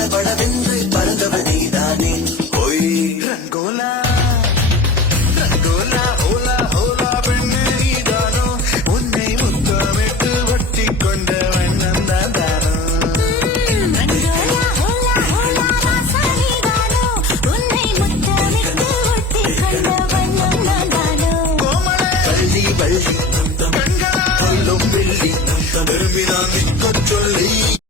படபடவென்று பறந்தவள் நீதானே பொய் ரங்கோலா ரங்கோலா ஓலா ஓலா பெண்ணு நீதானோ உன்னை முத்தமிட்டு ஒட்டி கொண்ட வண்ணம் தான் தானோ ரங்கோலா ஓலா ஓலா ராசா நீதானோ உன்னை முத்தமிட்டு ஒட்டி கொண்ட வண்ணம் நான் தானோ கோமள வள்ளி வள்ளி கண்களா சொல்லும் வெள்ளி விரும்பினான் கொச்சோ